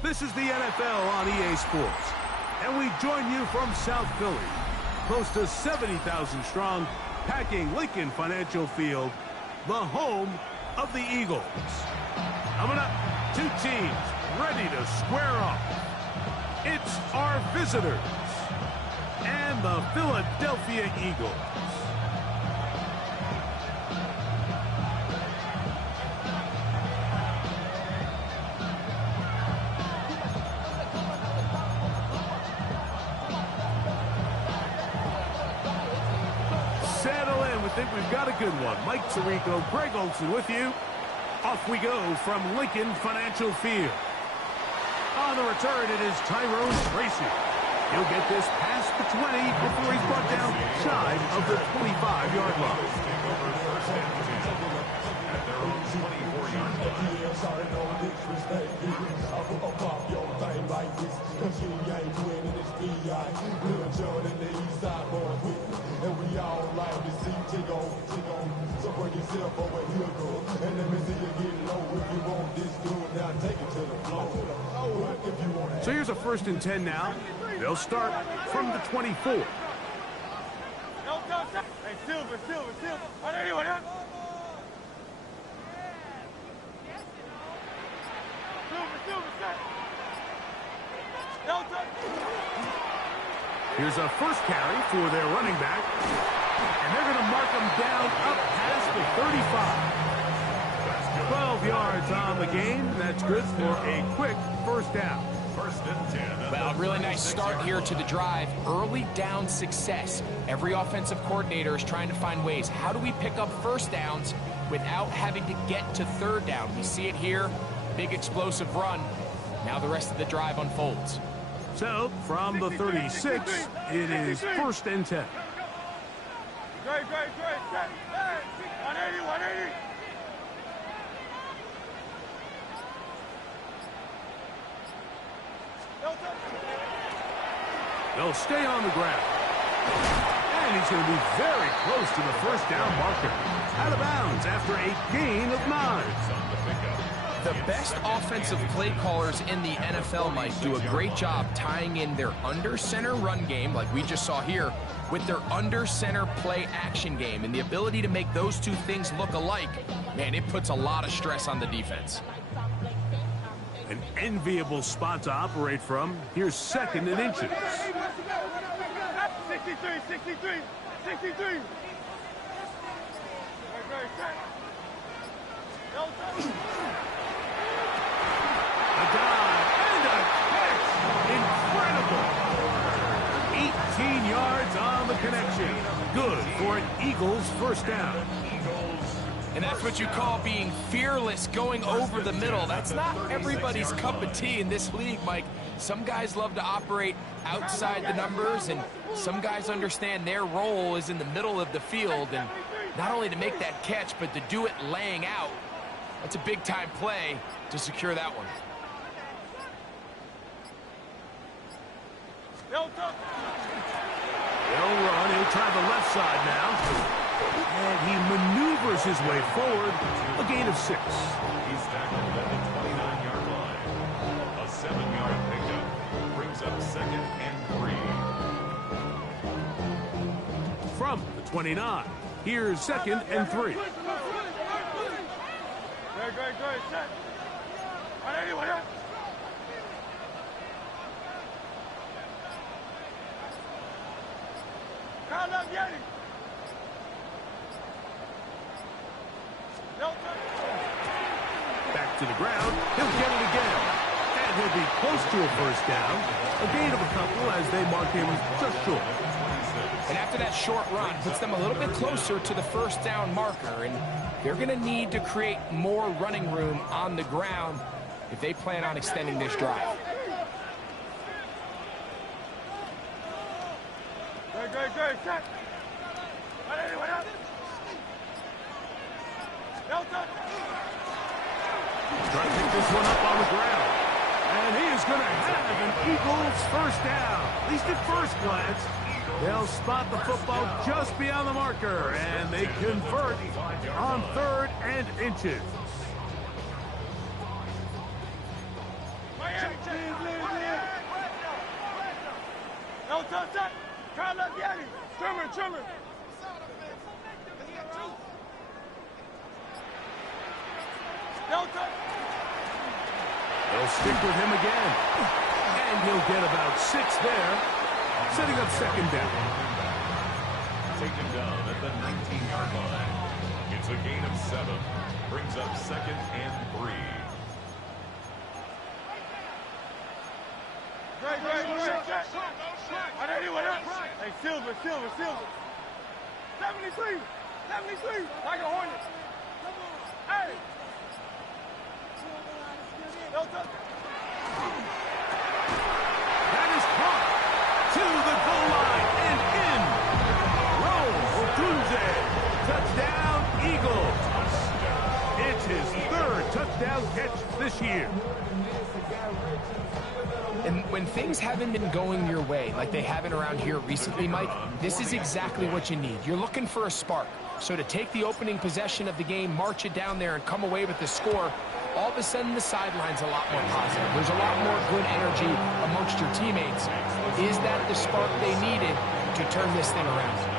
This is the NFL on EA Sports, and we join you from South Philly, close to 70,000 strong, packing Lincoln Financial Field, the home of the Eagles. Coming up, two teams ready to square off. It's our visitors and the Philadelphia Eagles. Settle in. We think we've got a good one. Mike Tirico, Greg Olson with you. Off we go from Lincoln Financial Field. On the return, it is Tyrone Tracy. He'll get this past the 20 before he's brought down shy of the 25-yard line. At their own 24-yard and we all like to see tick on. So bring yourself over here, girl, and let me see you get low. If you want this good, now take it to the floor. So here's a 1st and 10 now. They'll start from the 24. Hey, Silver. On anyone, huh? Silver, set. Here's a first carry for their running back. And they're going to mark him down up past the 35. 12 yards on the game. That's good for a quick first down. 1st and 10. Well, a really nice start here to the drive. Early down success. Every offensive coordinator is trying to find ways. How do we pick up first downs without having to get to 3rd down? We see it here. Big explosive run. Now the rest of the drive unfolds. So, from the 36, it is 1st and 10. Great. Set. 180. They'll stay on the ground. And he's going to be very close to the 1st down marker. Out of bounds after a gain of 9. The best offensive play callers in the NFL, Mike, do a great job tying in their under-center run game, like we just saw here, with their under-center play action game. And the ability to make those two things look alike, man, it puts a lot of stress on the defense. An enviable spot to operate from. Here's 2nd and inches. 63. A dive and a catch. Incredible. 18 yards on the connection. Good for an Eagles 1st down. And that's what you call being fearless, going over the middle. That's not everybody's cup of tea in this league, Mike. Some guys love to operate outside the numbers, and some guys understand their role is in the middle of the field. And not only to make that catch, but to do it laying out. That's a big-time play to secure that one. He'll run. He'll try the left side now. And he maneuvers his way forward. A gain of 6. He's tackled at the 29-yard line. A 7-yard pickup brings up 2nd and 3. From the 29, here's 2nd and 3. Great. Set. 180. Back to the ground. He'll get it again. And he'll be close to a 1st down. A gain of a couple as they mark him just short. And after that short run, puts them a little bit closer to the 1st down marker. And they're going to need to create more running room on the ground if they plan on extending this drive. Great. Set. 180. Trying to pick this one up on the ground. And he is going to have an Eagles 1st down. At least at first glance. They'll spot the football just beyond the marker, and they convert on 3rd and inches. Miami, check. Don't touch that. Try left Yeti. Trimmer. Don't touch. They'll stick with him again. And he'll get about 6 there, setting up second down. Taken down at the 19-yard line. It's a gain of 7. Brings up 2nd and 3. Great. Hey, Silver. 73. Like a Hornet. Hey. Don't touch. That is caught to the goal line and in. Rose Odunze. Touchdown, Eagles. It's his 3rd touchdown catch this year. And when things haven't been going your way, like they haven't around here recently, Mike, this is exactly what you need. You're looking for a spark. So to take the opening possession of the game, march it down there, and come away with the score, all of a sudden the sideline's a lot more positive. There's a lot more good energy amongst your teammates. Is that the spark they needed to turn this thing around?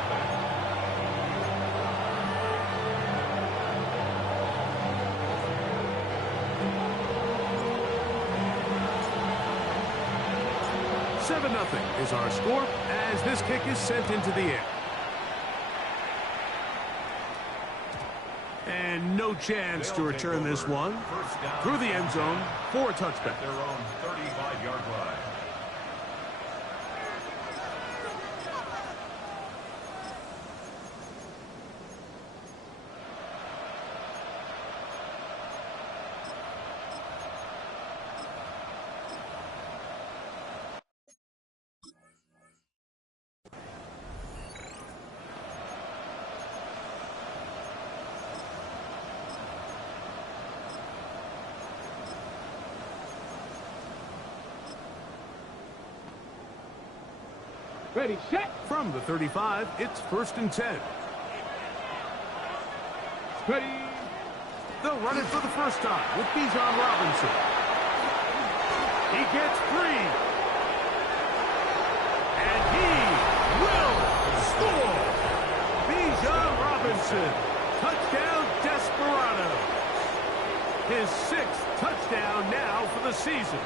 Nothing is our score as this kick is sent into the air. And no chance to return this one through the end zone for a touchback. Their own 35-yard line. Ready, set. From the 35, it's 1st and 10. Ready. They'll run it for the first time with Bijan Robinson. He gets free. And he will score. Bijan Robinson. Touchdown Desperado. His 6th touchdown now for the season.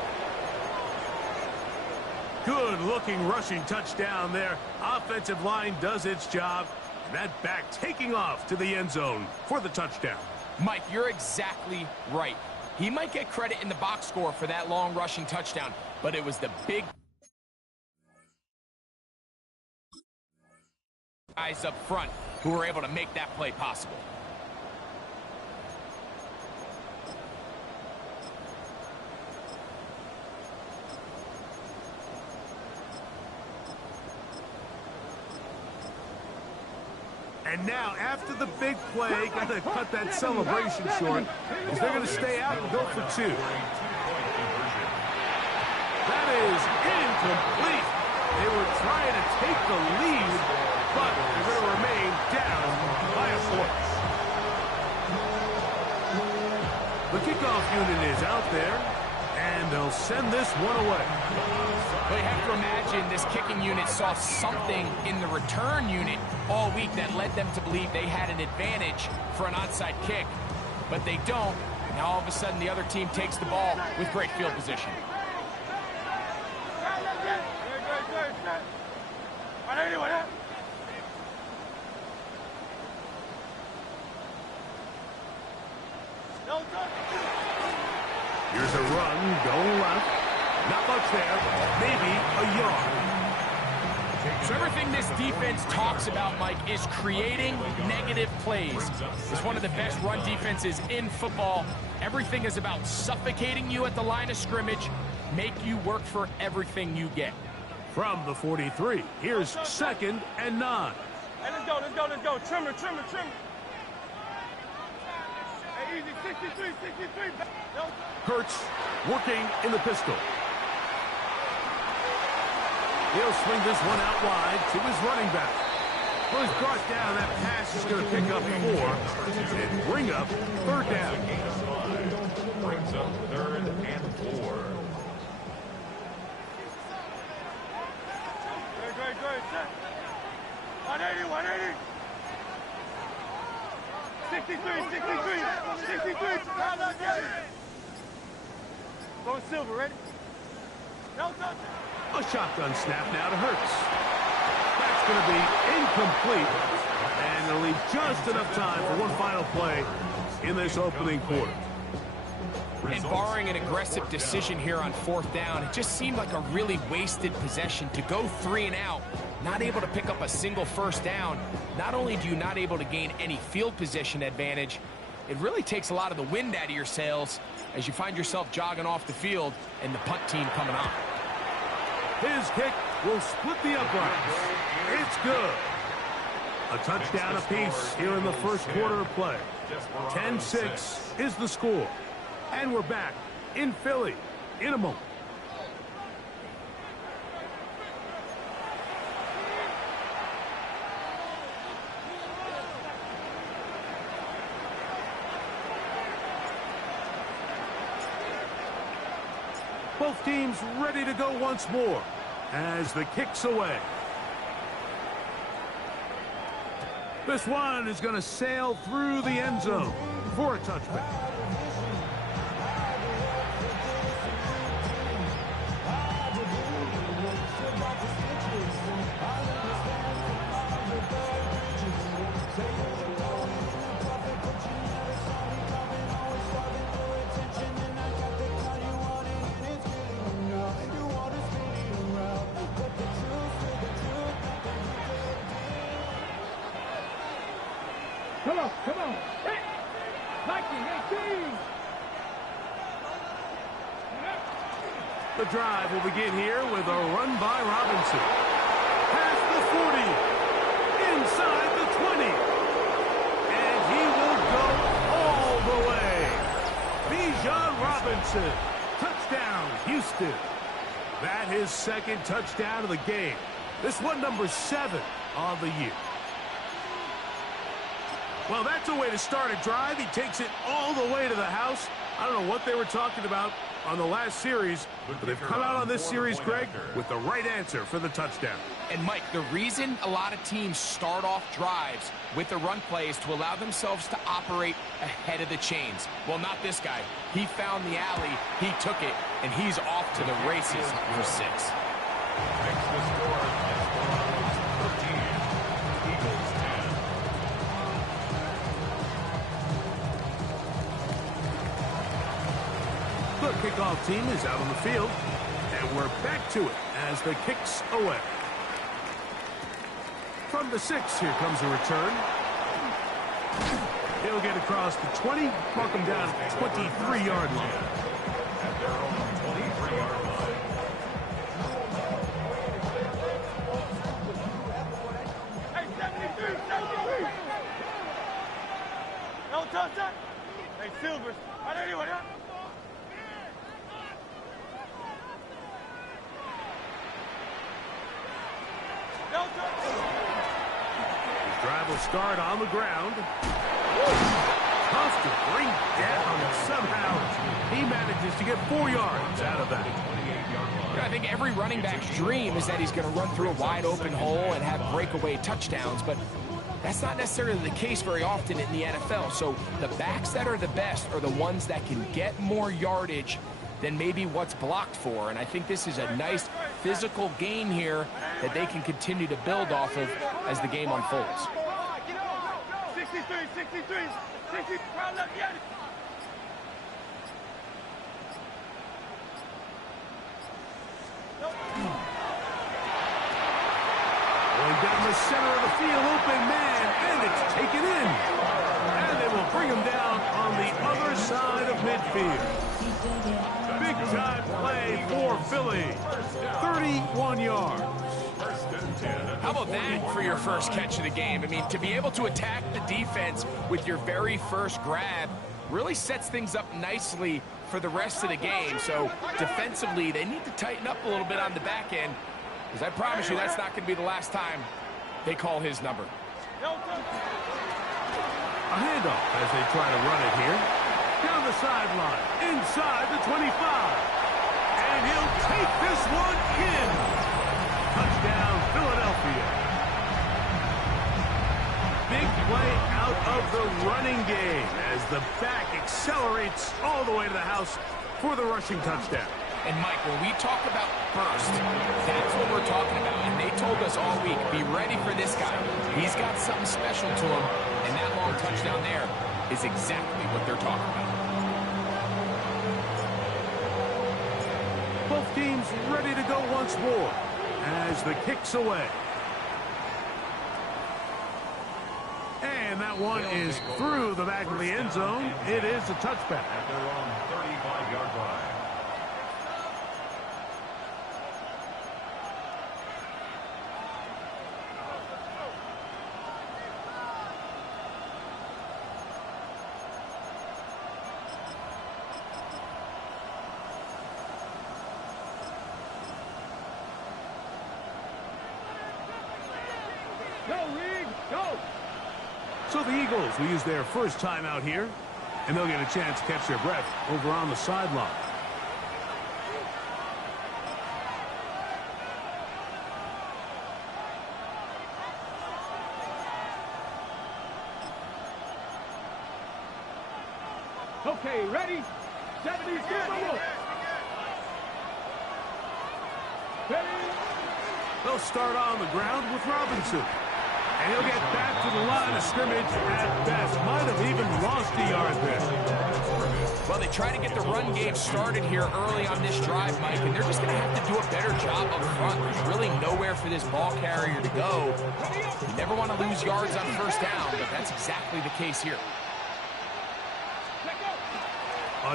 Good-looking rushing touchdown there. Offensive line does its job. And that back taking off to the end zone for the touchdown. Mike, you're exactly right. He might get credit in the box score for that long rushing touchdown, but it was the big guys up front who were able to make that play possible. And now, after the big play, got to cut that celebration short, as they're going to stay out and go for 2. That is incomplete. They were trying to take the lead, but they're going to remain down by a point. The kickoff unit is out there, and they'll send this one away. But you have to imagine this kicking unit saw something in the return unit all week that led them to believe they had an advantage for an onside kick. But they don't. Now all of a sudden the other team takes the ball with great field position. Here's a run going left. Not much there, maybe a yard. So everything this defense talks about, Mike, is creating negative plays. It's one of the best run defenses in football. Everything is about suffocating you at the line of scrimmage, make you work for everything you get. From the 43, here's 2nd and 9. Hey, let's go. Trimmer. Hey, easy, 63. Hurts working in the pistol. He'll swing this one out wide to his running back. Well, he's brought down. That pass is going to pick up 4 and bring up 3rd down. Brings up 3rd and 4. Going silver, ready? No touch. A shotgun snap now to Hurts. That's going to be incomplete. And they'll leave just enough time for one final play in this opening quarter. And barring an aggressive decision here on 4th down, it just seemed like a really wasted possession to go 3 and out, not able to pick up a single first down. Not only do you not able to gain any field position advantage, it really takes a lot of the wind out of your sails as you find yourself jogging off the field and the punt team coming on. His kick will split the uprights. It's good. A touchdown apiece here in the first quarter of play. 10-6 is the score. And we're back in Philly in a moment. Both teams ready to go once more as the kick's away. This one is going to sail through the end zone for a touchback. Come on. Hey, 1918. The drive will begin here with a run by Robinson. Past the 40. Inside the 20. And he will go all the way. Bijan Robinson. Touchdown, Houston. That his second touchdown of the game. This one number 7 on the year. Well, that's a way to start a drive. He takes it all the way to the house. I don't know what they were talking about on the last series, but they've come out on this series, Greg, with the right answer for the touchdown. And, Mike, the reason a lot of teams start off drives with the run play is to allow themselves to operate ahead of the chains. Well, not this guy. He found the alley, he took it, and he's off to the races for 6. Next to score is Broncos 13, Eagles 10. The kickoff team is out on the field, and we're back to it as the kick's away. From the 6, here comes a return. He'll get across the 20, mark him down at the 23-yard line. At their own 23-yard line. Hey, 73. No touch that. Hey, Silvers. Right anyway, huh? No touch. His drive will start on the ground. Tough to bring down, and somehow he manages to get 4 yards out of that. I think every running back's dream is that he's going to run through a wide open hole and have breakaway touchdowns, but that's not necessarily the case very often in the NFL. So the backs that are the best are the ones that can get more yardage than maybe what's blocked for. And I think this is a nice physical game here that they can continue to build off of as the game unfolds. 63. 60, crowd left, get it. Going down the center of the field, open man, and it's taken in. And they will bring him down on the other side of midfield. Big-time play for Philly. 31 yards. How about that for your first catch of the game? I mean, to be able to attack the defense with your very first grab really sets things up nicely for the rest of the game. So defensively, they need to tighten up a little bit on the back end, because I promise you that's not going to be the last time they call his number. A handoff as they try to run it here. Down the sideline, inside the 25. And he'll take this one in. Touchdown, Philadelphia. big play out of the running game as the back accelerates all the way to the house for the rushing touchdown. And, Mike, when we talk about burst, that's what we're talking about. And they told us all week, be ready for this guy. He's got something special to him, and that long touchdown there is exactly what they're talking about. Both teams ready to go once more as the kick's away. And that one is through the back of the end zone. It is a touchback. At their own 35-yard line. Go, Reed, go! So the Eagles will use their first time out here, and they'll get a chance to catch their breath over on the sideline. Okay, ready? 70's good. Ready? They'll start on the ground with Robinson. And he'll get back to the line of scrimmage at best. Might have even lost a yard there. Well, they try to get the run game started here early on this drive, Mike, and they're just going to have to do a better job up front. There's really nowhere for this ball carrier to go. You never want to lose yards on first down, but that's exactly the case here.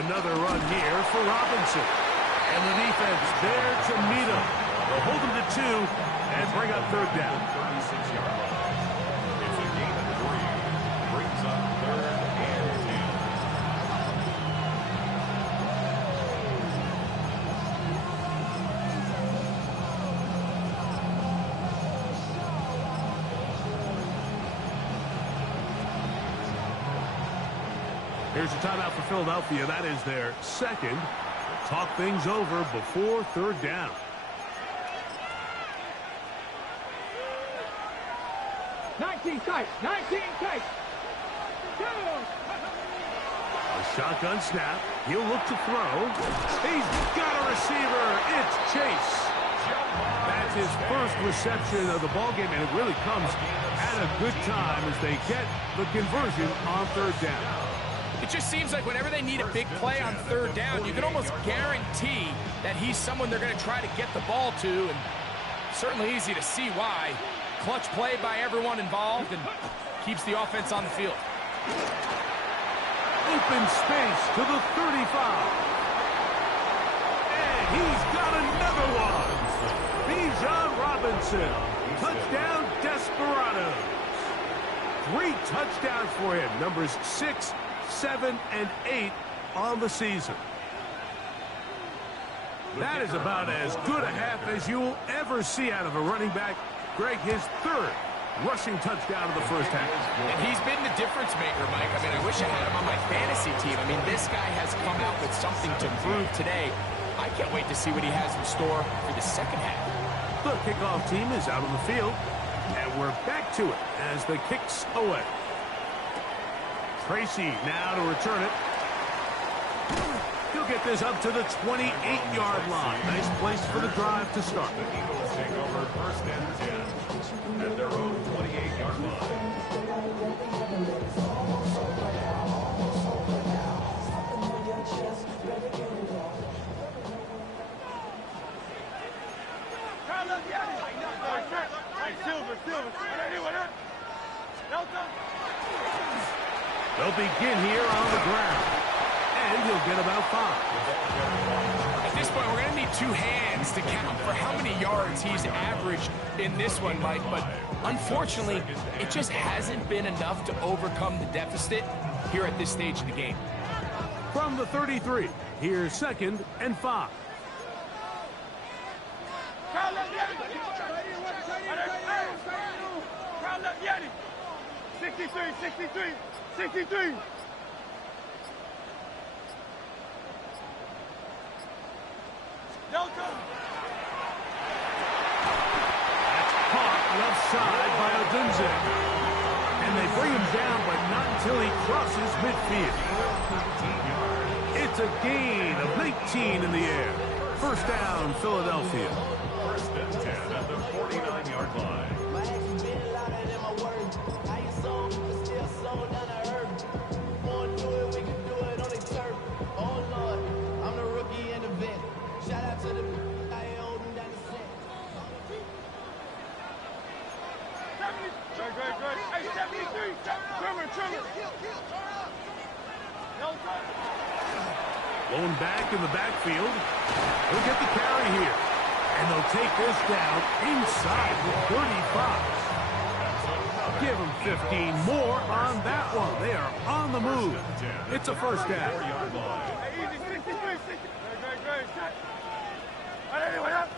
Another run here for Robinson. And the defense there to meet him. They'll hold him to 2 and bring up third down. 36-yard line. It's a gain of 3. Brings up third and 10. Here's a timeout for Philadelphia. That is their second. Talk things over before third down. Tight, 19 tight. A shotgun snap. He'll look to throw. He's got a receiver. It's Chase. That's his first reception of the ballgame, and it really comes at a good time as they get the conversion on third down. It just seems like whenever they need a big play on third down, you can almost guarantee that he's someone they're going to try to get the ball to, and certainly easy to see why. Clutch play by everyone involved and keeps the offense on the field. Open space to the 35. And he's got another one. Bijan Robinson. Touchdown Desperados. 3 touchdowns for him. Numbers 6, 7, and 8 on the season. That is about as good a half as you will ever see out of a running back. Greg, his third rushing touchdown of the first half. And he's been the difference maker, Mike. I mean, I wish I had him on my fantasy team. I mean, this guy has come out with something to prove today. I can't wait to see what he has in store for the second half. The kickoff team is out on the field, and we're back to it as the kick's away. Tracy now to return it. He'll get this up to the 28-yard line. Nice place for the drive to start. The Eagles take over first and 10 at their own 28-yard line. They'll begin here on the ground, and he'll get about 5. At this point, we're going to need 2 hands to count for how many yards he's averaged in this one, Mike. But unfortunately, it just hasn't been enough to overcome the deficit here at this stage of the game. From the 33, here's 2nd and 5. 63. That's caught left side by Odunze. And they bring him down, but not until he crosses midfield. It's a gain of 19 in the air. First down, Philadelphia. First and 10 at the 49-yard line. Shout out to the I ain't holding down the set. Good. Hey, 73. Trimmer. Blown back in the backfield. He'll get the carry here. And they'll take this down inside the 35. Give him 15 more on that one. They are on the move. It's a first down. Hey, easy, 63. Good. Shot. All right, anyway, up.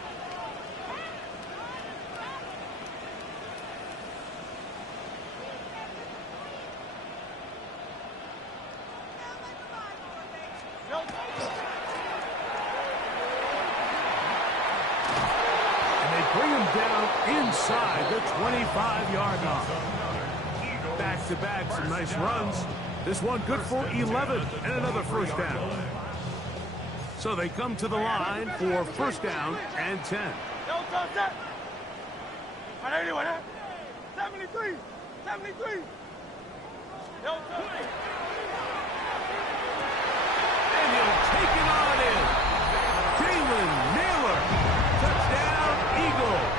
And they bring him down inside the 25-yard line. Back-to-back, some nice runs. This one good for 11 and another first down. So they come to the line for first down and 10. All right, anyway, 73. And he'll take it on in. Jalen Naylor. Touchdown, Eagles.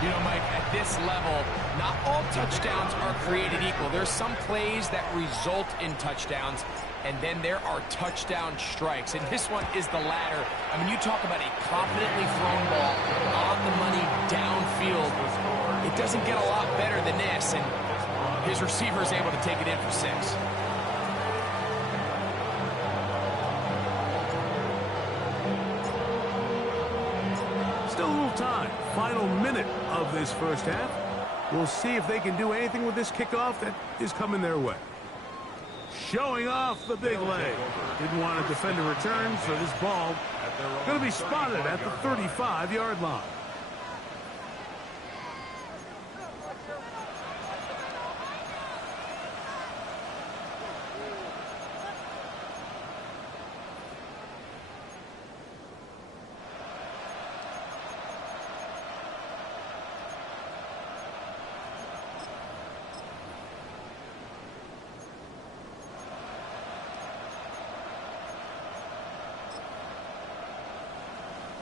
You know, Mike, at this level, not all touchdowns are created equal. There's some plays that result in touchdowns, and then there are touchdown strikes. And this one is the latter. I mean, you talk about a confidently thrown ball on the money downfield. It doesn't get a lot better than this, and his receiver is able to take it in for 6. Still a little time. Final minute of this first half. We'll see if they can do anything with this kickoff that is coming their way. Showing off the big leg. Didn't want to defend a return, so this ball going to be spotted at the 35-yard line.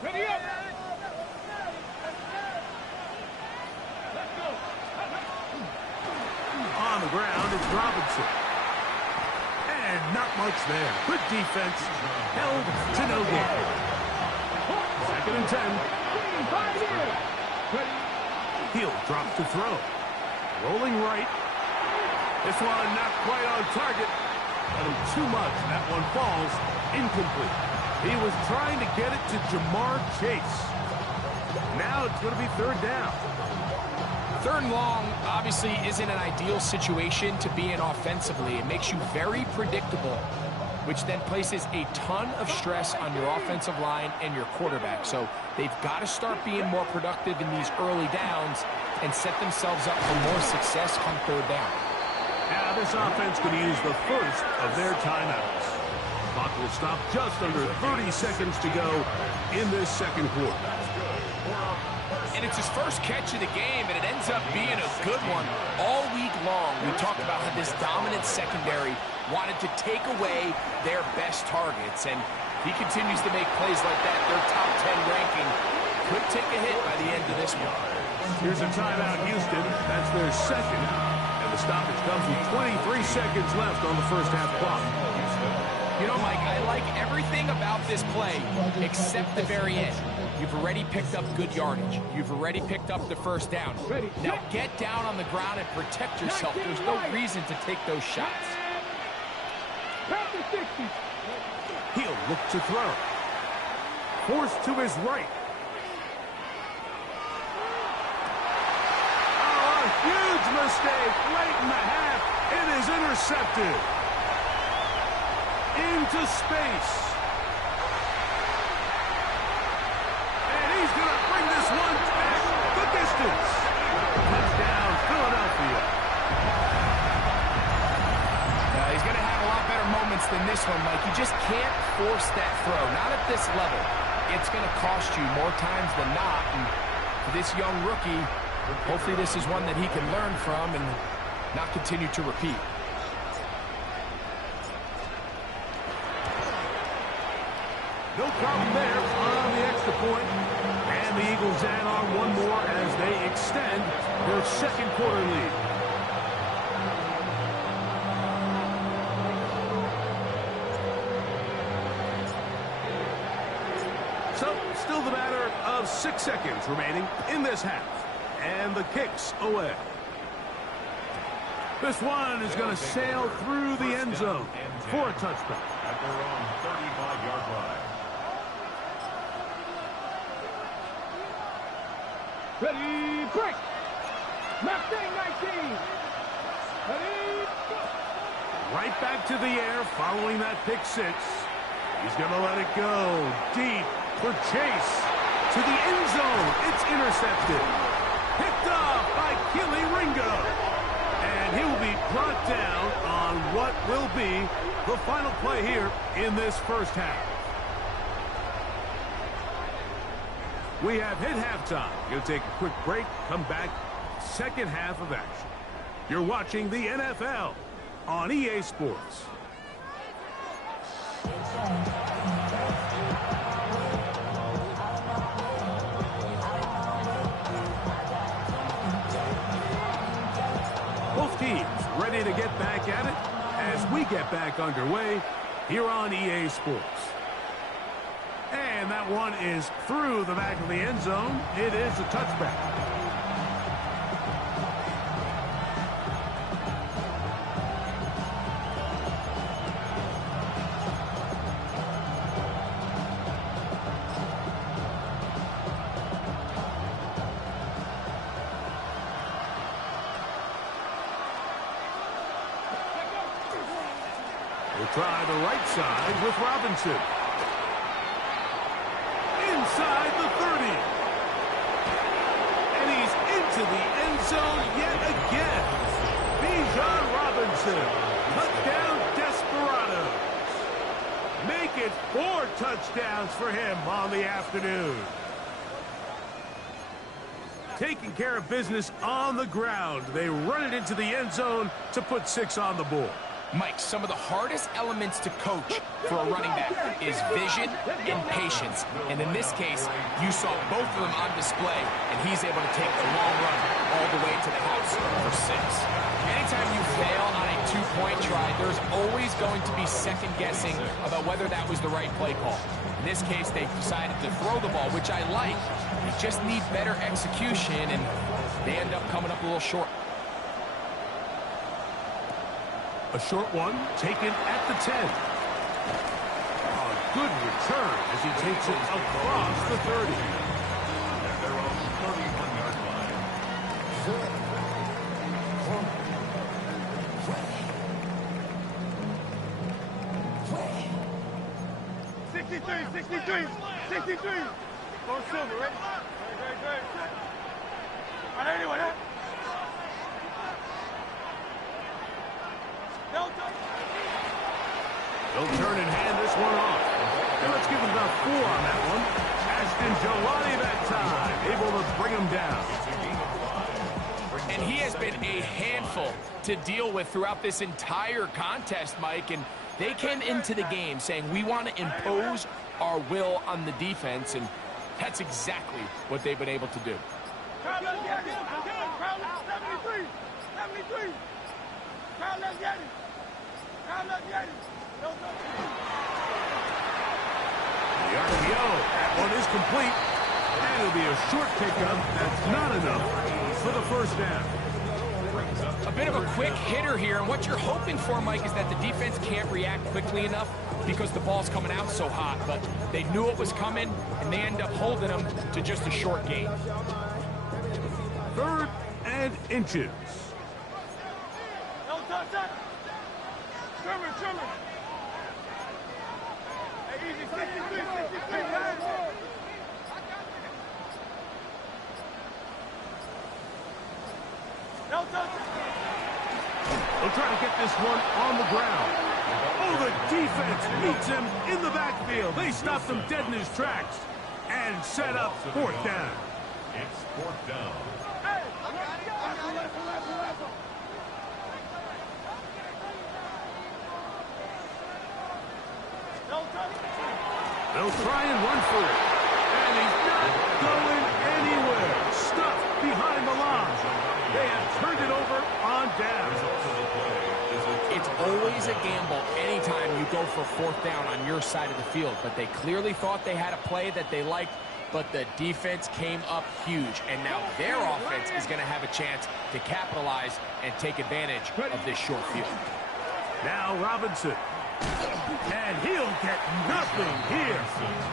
Ready up. On the ground, it's Robinson. And not much there. Good defense. Held to no gain. Second and 10. Heel drops to throw. Rolling right. This one not quite on target. A little too much. That one falls incomplete. He was trying to get it to Jamar Chase. Now it's going to be third down. Third and long obviously isn't an ideal situation to be in offensively. It makes you very predictable, which then places a ton of stress on your offensive line and your quarterback. So they've got to start being more productive in these early downs and set themselves up for more success come third down. Now this offense could use the first of their timeouts. Clock will stop just under 30 seconds to go in this second quarter. And it's his first catch of the game, and it ends up being a good one. All week long, we talked about how this dominant secondary wanted to take away their best targets, and he continues to make plays like that. Their top 10 ranking could take a hit by the end of this one. Here's a timeout, Houston. That's their second, and the stoppage comes with 23 seconds left on the first half clock. You know, Mike, I like everything about this play except the very end. You've already picked up good yardage. You've already picked up the first down. Now get down on the ground and protect yourself. There's no reason to take those shots. He'll look to throw. Forced to his right. Oh, a huge mistake late in the half. It is intercepted. Into space. And he's going to bring this one back the distance. Touchdown. than this one, Mike. You just can't force that throw. Not at this level. It's going to cost you more times than not. And for this young rookie, hopefully this is one that he can learn from and not continue to repeat. No problem there on the extra point. And the Eagles add on one more as they extend their second quarter lead. So, still the matter of 6 seconds remaining in this half. And the kick's away. This one is going to sail through the end zone for a touchback. At their own 35-yard line. Ready, break. Mustang 19. Ready, go. Right back to the air following that pick six. He's going to let it go deep for Chase. To the end zone. It's intercepted. Picked off by Keely Ringo. And he will be brought down on what will be the final play here in this first half. We have hit halftime. Going to take a quick break, come back, second half of action. You're watching the NFL on EA Sports. Both teams ready to get back at it as we get back underway here on EA Sports. And that one is through the back of the end zone. It is a touchback. We'll try the right side with Robinson. Inside the 30. And he's into the end zone yet again. Bijan Robinson. Touchdown Desperados. Make it 4 touchdowns for him on the afternoon. Taking care of business on the ground. They run it into the end zone to put 6 on the board. Mike, some of the hardest elements to coach for a running back is vision and patience. And in this case, you saw both of them on display, and he's able to take the long run all the way to the house for 6. Anytime you fail on a 2-point try, there's always going to be second guessing about whether that was the right play call. In this case, they decided to throw the ball, which I like. They just need better execution, and they end up coming up a little short. A short one taken at the 10. A good return as he takes it across the 30. At their own 31-yard line. 63. Go silver, ready? Great. All right, anyway, huh? They'll turn and hand this one off. And let's give him about 4 on that one. Ashton Jelani that time, able to bring him down. And he has been a handful to deal with throughout this entire contest, Mike. And they came into the game saying, we want to impose our will on the defense. And that's exactly what they've been able to do. 73. Let's get it. The RPO, that one is complete. And it'll be a short pickup. That's not enough for the first down. A bit of a quick hitter here, and what you're hoping for, Mike, is that the defense can't react quickly enough because the ball's coming out so hot, but they knew it was coming, and they end up holding them to just a short gain. 3rd and inches. No touch. Trimmer. Hey, easy, 63, man. No touch. They'll try to get this one on the ground. Oh, the defense meets him in the backfield. They stopped him dead in his tracks and set up fourth down. It's fourth down. They'll try and run for it. And he's not going anywhere. Stuffed behind the line. They have turned it over on down. It's always a gamble anytime you go for fourth down on your side of the field. But they clearly thought they had a play that they liked, but the defense came up huge. And now their offense is going to have a chance to capitalize and take advantage of this short field. Now Robinson. And he'll get nothing here.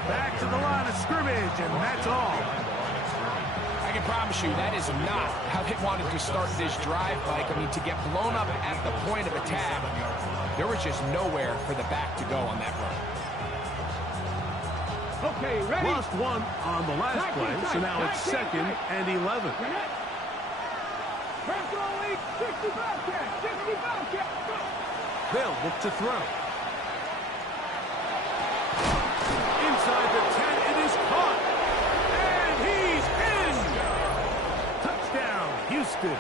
Back to the line of scrimmage, and that's all. I can promise you that is not how they wanted to start this drive, Mike. I mean, to get blown up at the point of attack, there was just nowhere for the back to go on that run. Okay, ready? Lost one on the last play, so now it's 2nd and 11. They'll look to throw. Inside the 10, it is caught. And he's in. Touchdown, Houston.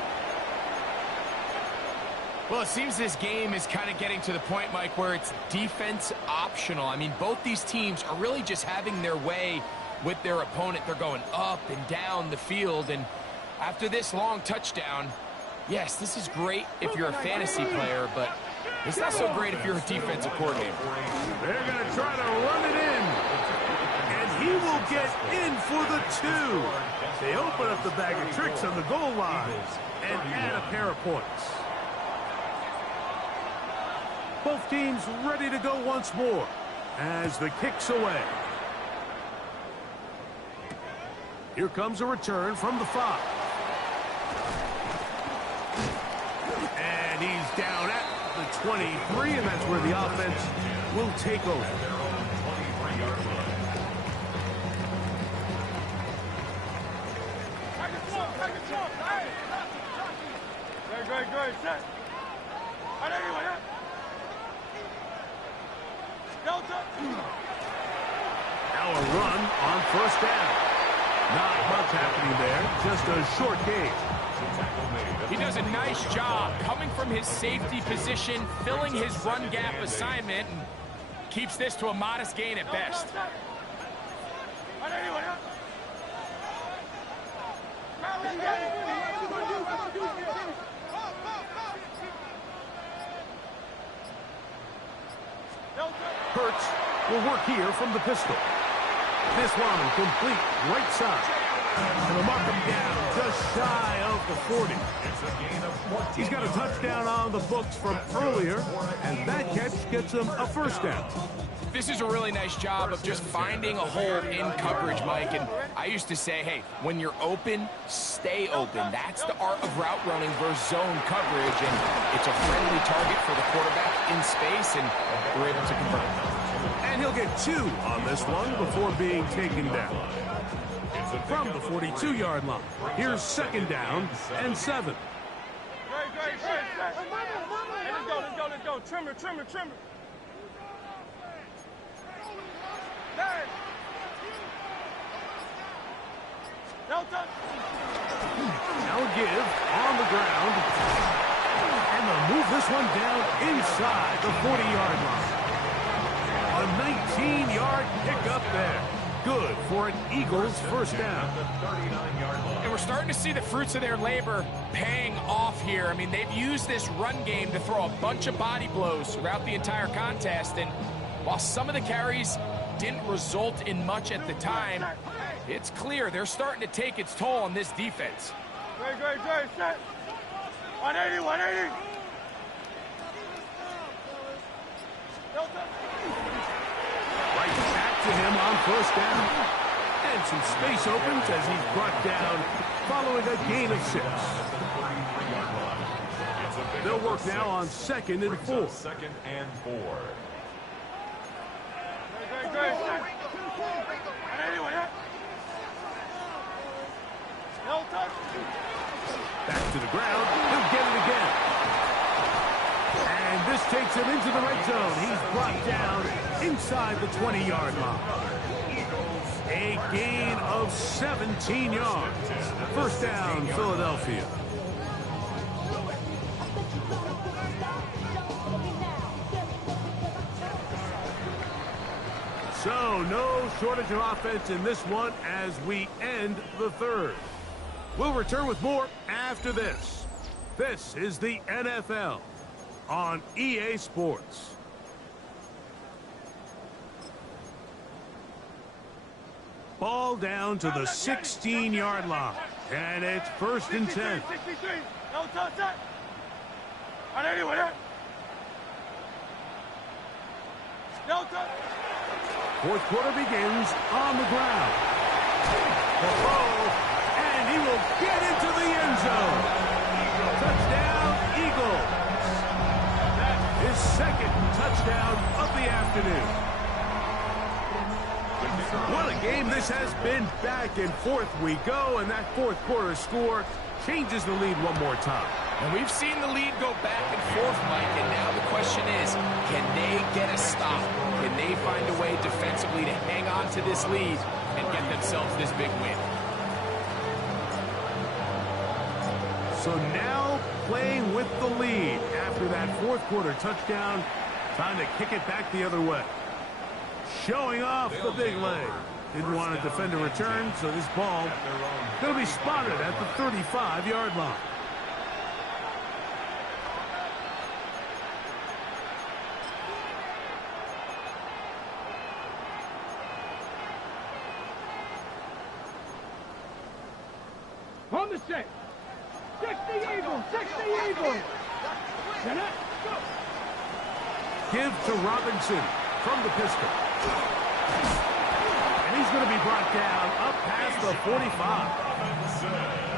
Well, it seems this game is kind of getting to the point, Mike, where it's defense optional. I mean, both these teams are really just having their way with their opponent. They're going up and down the field. And after this long touchdown, yes, this is great if you're a fantasy player, but it's not so great if you're a defensive coordinator. They're going to try to run it in. And he will get in for the 2. They open up the bag of tricks on the goal line and add a pair of points. Both teams ready to go once more as the kick's away. Here comes a return from the 5. And he's down at the 23, and that's where the offense will take over. Great, set. Now a run on first down. Not much happening there, just a short game. He does a nice job coming from his safety position, filling his run gap assignment, and keeps this to a modest gain at best. Hurts will work here from the pistol. This one complete right side. And they'll mark him down just shy of the 40. He's got a touchdown on the books from earlier, and that catch gets him a first down. This is a really nice job of just finding a hole in coverage, Mike. And I used to say, hey, when you're open, stay open. That's the art of route running versus zone coverage. And it's a friendly target for the quarterback in space, and we're able to convert. And he'll get 2 on this one before being taken down. From the 42-yard line, here's 2nd down and 7. Great. Let's go. Trimmer. Now a give on the ground. And they'll move this one down inside the 40-yard line. A 19-yard pickup there. Good for an Eagles first down. And we're starting to see the fruits of their labor paying off here. I mean, they've used this run game to throw a bunch of body blows throughout the entire contest. And while some of the carries didn't result in much at the time, it's clear they're starting to take its toll on this defense. Great. Set. 180. Right back to him on first down. And some space opens as he's brought down following a gain of 6. They'll work now on 2nd and 4. 2nd and 4. Great. Back to the ground. He'll get it again. And this takes it into the red zone. He's brought down inside the 20-yard line. A gain of 17 yards. First down, Philadelphia. So, no shortage of offense in this one as we end the third. We'll return with more after this. This is the NFL on EA Sports. Ball down to the 16-yard line. And it's first and 10. Fourth quarter begins on the ground. The throw, and he will get into the end zone. Touchdown, Eagles. That is second touchdown of the afternoon. What a game this has been. Back and forth we go, and that fourth quarter score changes the lead one more time. And we've seen the lead go back and forth, Mike, and now the question is, can they get a stop? Can they find a way defensively to hang on to this lead and get themselves this big win? So now playing with the lead after that fourth quarter touchdown, time to kick it back the other way. Showing off the big leg. Didn't want to defend a return, so this ball going to be spotted at the 35-yard line. On the set. 60 Eagles, 60 Eagles. Get it, go. Give to Robinson from the pistol. And he's going to be brought down up past the 45.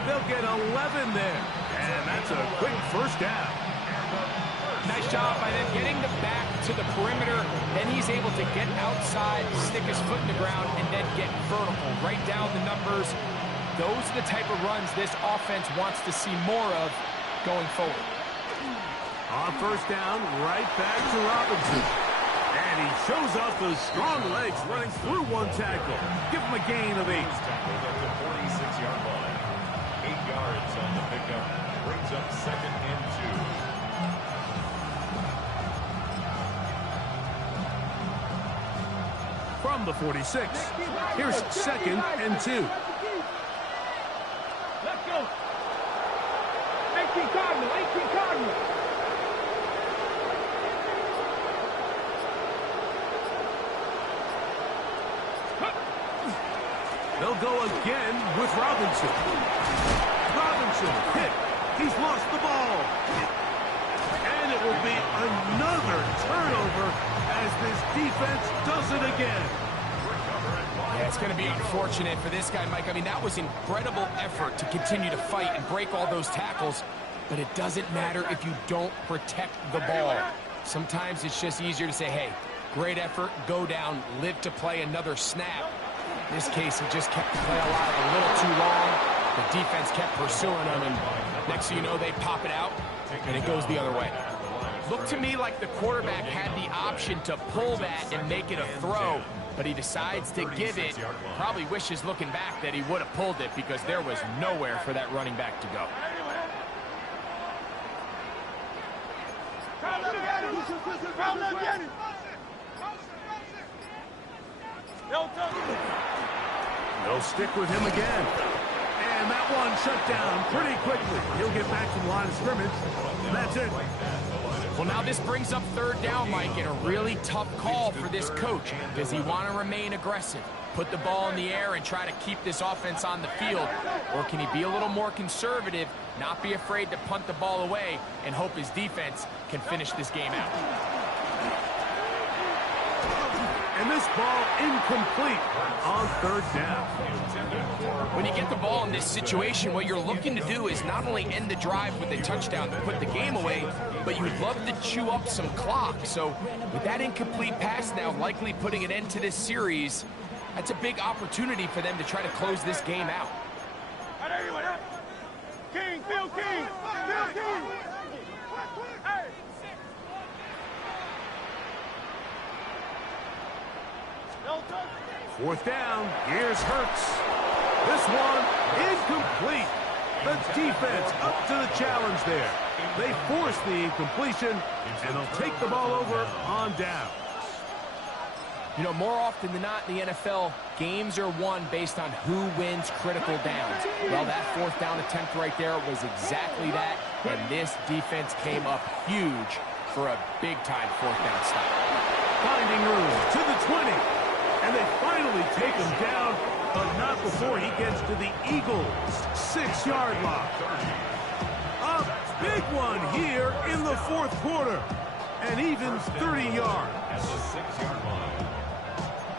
They'll get 11 there. And that's a quick first down. Nice job by them getting the back to the perimeter. Then he's able to get outside, stick his foot in the ground, and then get vertical. Right down the numbers. Those are the type of runs this offense wants to see more of going forward. On first down, right back to Robinson. And he shows off those strong legs running through one tackle. Give him a gain of 8. Tackled at the 46-yard line. 8 yards on the pickup. Brings up second and 2. From the 46, here's second and 2. Let's go. 18 Cardinal, 18 Cardinal. They'll go again with Robinson. Robinson hit. He's lost the ball. And it will be another turnover as this defense does it again. Yeah, it's going to be unfortunate for this guy, Mike. I mean, that was incredible effort to continue to fight and break all those tackles, but it doesn't matter if you don't protect the ball. Sometimes it's just easier to say, hey, great effort, go down, live to play another snap. In this case, he just kept the play alive a little too long. The defense kept pursuing him, and next thing you know, they pop it out, and it goes the other way. Looked to me like the quarterback had the option to pull that and make it a throw, but he decides to give it. Probably wishes looking back that he would have pulled it because there was nowhere for that running back to go. They'll stick with him again. And that one shut down pretty quickly. He'll get back to the line of scrimmage. And that's it. Well, now this brings up third down, Mike, and a really tough call for this coach. Does he want to remain aggressive, put the ball in the air and try to keep this offense on the field? Or can he be a little more conservative, not be afraid to punt the ball away, and hope his defense can finish this game out? And this ball incomplete on third down. When you get the ball in this situation, what you're looking to do is not only end the drive with a touchdown to put the game away, but you'd love to chew up some clock. So with that incomplete pass now likely putting an end to this series, that's a big opportunity for them to try to close this game out. King, Phil King, Phil King. Hey. Fourth down. Here's Hurts. This one incomplete. The defense up to the challenge there. They force the incompletion, and they'll take the ball over on down. You know, more often than not in the NFL, games are won based on who wins critical downs. Well, that fourth down attempt right there was exactly that, and this defense came up huge for a big-time fourth down stop. Finding room to the 20, and they finally take him down, but not before he gets to the Eagles' 6-yard line. A big one here in the fourth quarter, and even 30 yards. At the 6-yard line.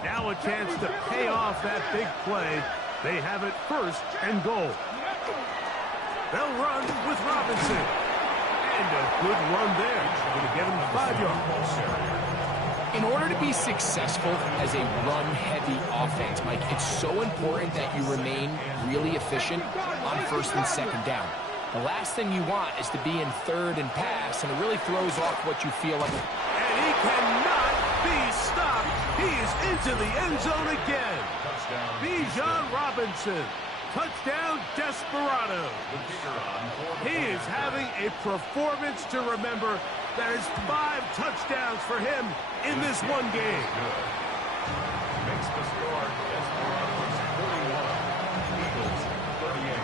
Now a chance to pay off that big play. They have it first and goal. They'll run with Robinson. And a good run there. Going to get him 5 yards. In order to be successful as a run-heavy offense, Mike, it's so important that you remain really efficient on first and second down. The last thing you want is to be in third and pass, and it really throws off what you feel like. And he cannot be stopped. He's into the end zone again. Bijan Robinson. Touchdown, Desperado. He is having a performance to remember. That is 5 touchdowns for him in this one game. Makes the score. Desperado's 41. Eagles 38.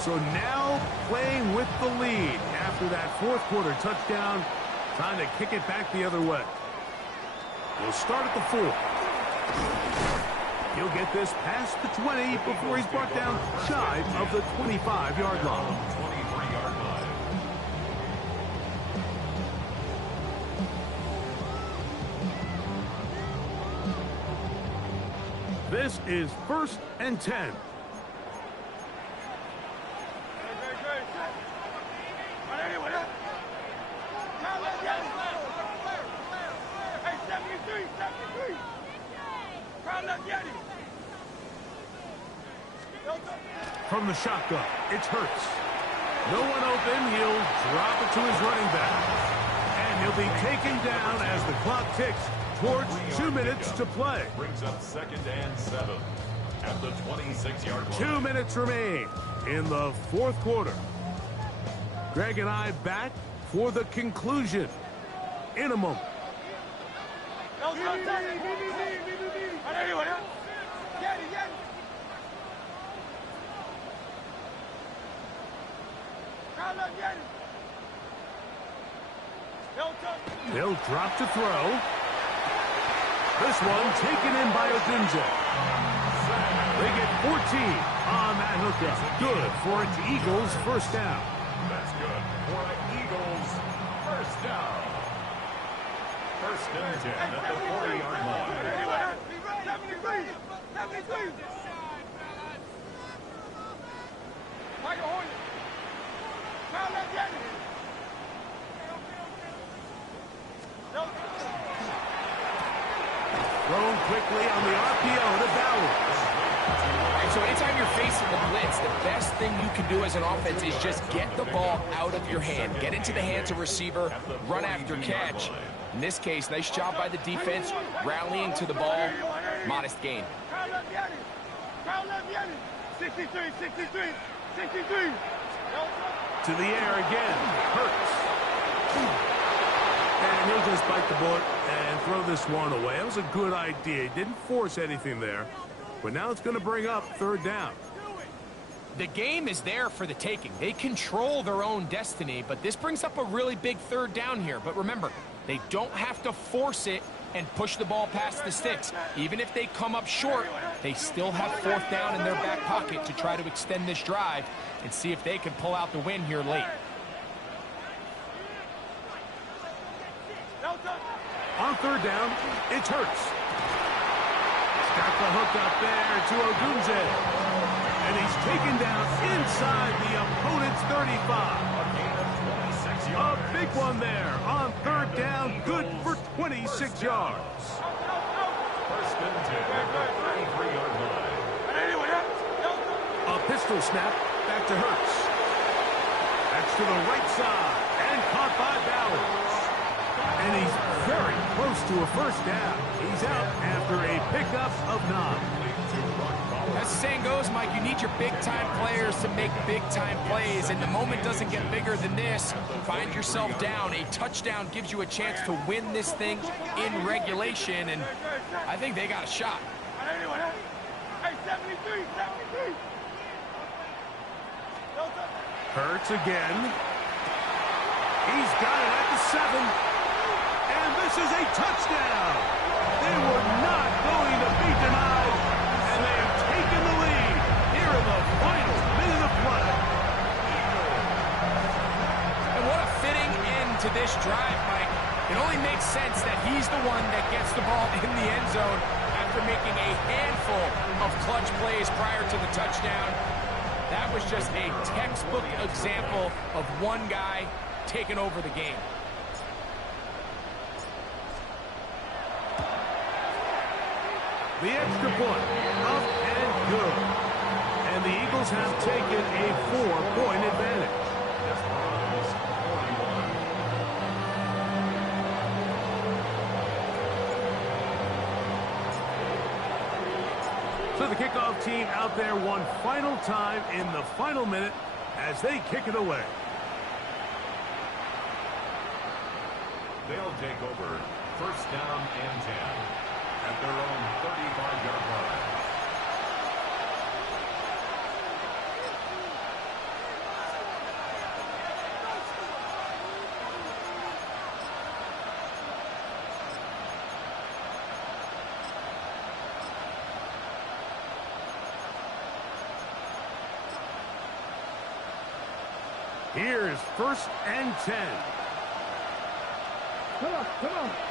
So now playing with the lead after that fourth quarter touchdown, trying to kick it back the other way. We'll start at the 4. He'll get this past the 20 before he's brought down shy of the 25-yard line. 23-yard line. This is first and 10. From the shotgun, it's Hurts. No one open. He'll drop it to his running back. And he'll be taken down as the clock ticks towards 2 minutes to play. Brings up 2nd and 7 at the 26-yard line. 2 minutes remain in the fourth quarter. Greg and I back for the conclusion in a moment. They'll drop to throw. This one taken in by Odunze. They get 14 on that hookup. Good for an Eagles first down. That's good for an Eagles first down. First and 10 at the 40-yard line. Thrown quickly on the RPO to Bowers. So anytime you're facing the blitz, the best thing you can do as an offense is just get the ball out of your hand. Get into the hands of receiver, run after catch. In this case, nice job by the defense, rallying to the ball. Modest gain. 63. To the air again. Hurts. And he'll just bite the bullet and throw this one away. That was a good idea. He didn't force anything there. But now it's going to bring up third down. The game is there for the taking. They control their own destiny, but this brings up a really big third down here. But remember, they don't have to force it and push the ball past the sticks. Even if they come up short, they still have fourth down in their back pocket to try to extend this drive and see if they can pull out the win here late. On third down, it's Hurts. Got the hook up there to Odunze. And he's taken down inside the opponent's 35. A big one there on third down, good for 26 yards. First and 10 at the 33-yard line. A pistol snap back to Hurts. That's to the right side and caught by Bowers. And he's very close to a first down. He's out after a pickup of 9. As the saying goes, Mike, you need your big-time players to make big-time plays, and the moment doesn't get bigger than this. Find yourself down. A touchdown gives you a chance to win this thing in regulation, and I think they got a shot. Hurts again. He's got it at the 7. And this is a touchdown. They were not going to be denied, and they have taken the lead here in the final minute of play. And what a fitting end to this drive, Mike. It only makes sense that he's the one that gets the ball in the end zone after making a handful of clutch plays prior to the touchdown. That was just a textbook example of one guy taking over the game. The extra point, up and good. And the Eagles have taken a 4-point advantage. So the kickoff team out there one final time in the final minute as they kick it away. They'll take over first down and 10 at their own 35-yard line. Here's first and 10. Come on.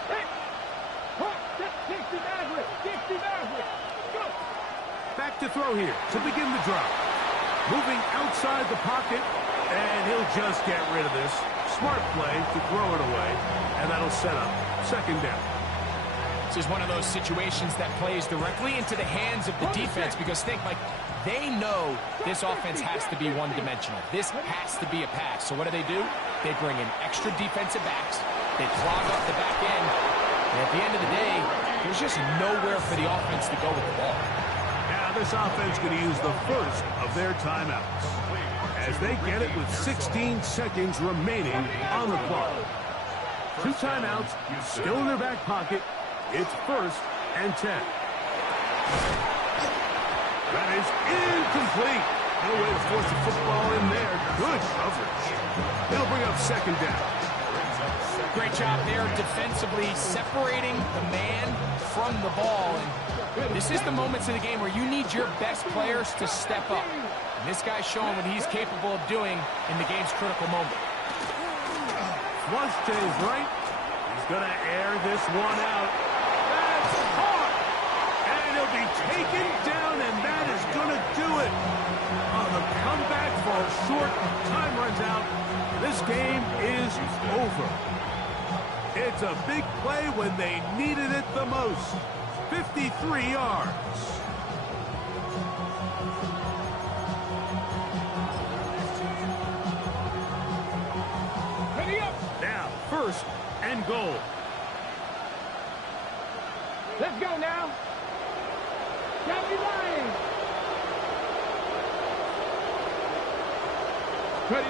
Hey! Huh, 60 Maverick! 60 Maverick! Go! Back to throw here to begin the drive. Moving outside the pocket, and he'll just get rid of this. Smart play to throw it away, and that'll set up second down. This is one of those situations that plays directly into the hands of the defense because think, like, they know this offense has to be one-dimensional. This has to be a pass. So what do? They bring in extra defensive backs. They clog up the back end. And at the end of the day, there's just nowhere for the offense to go with the ball. Now this offense going to use the first of their timeouts as they get it with 16 seconds remaining on the clock. 2 timeouts still in their back pocket. It's first and 10. That is incomplete. No way to force the football in there. Good coverage. It'll bring up second down. Great job there defensively separating the man from the ball. And this is the moments in the game where you need your best players to step up. And this guy's showing what he's capable of doing in the game's critical moment. Flush to his right. He's going to air this one out. That's caught. And he'll be taken down, and that is going to do it. The comeback falls short. Time runs out. This game is over. It's a big play when they needed it the most. 53 yards. Ready up! Now, first and goal. Let's go now! Copy line! Ready?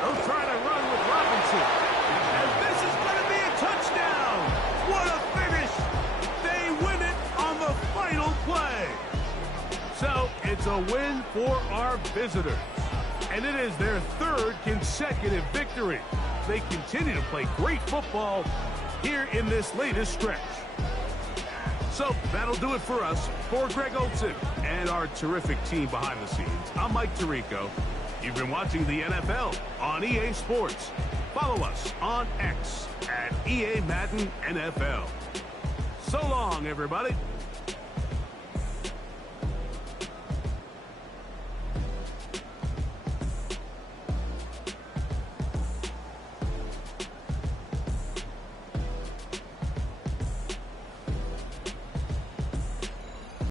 They'll try to run with Robinson. And this is going to be a touchdown. What a finish. They win it on the final play. So it's a win for our visitors. And it is their 3rd consecutive victory. They continue to play great football here in this latest stretch. So that'll do it for us. For Greg Olson and our terrific team behind the scenes, I'm Mike Tirico. You've been watching the NFL on EA Sports. Follow us on X at EA Madden NFL. So long, everybody.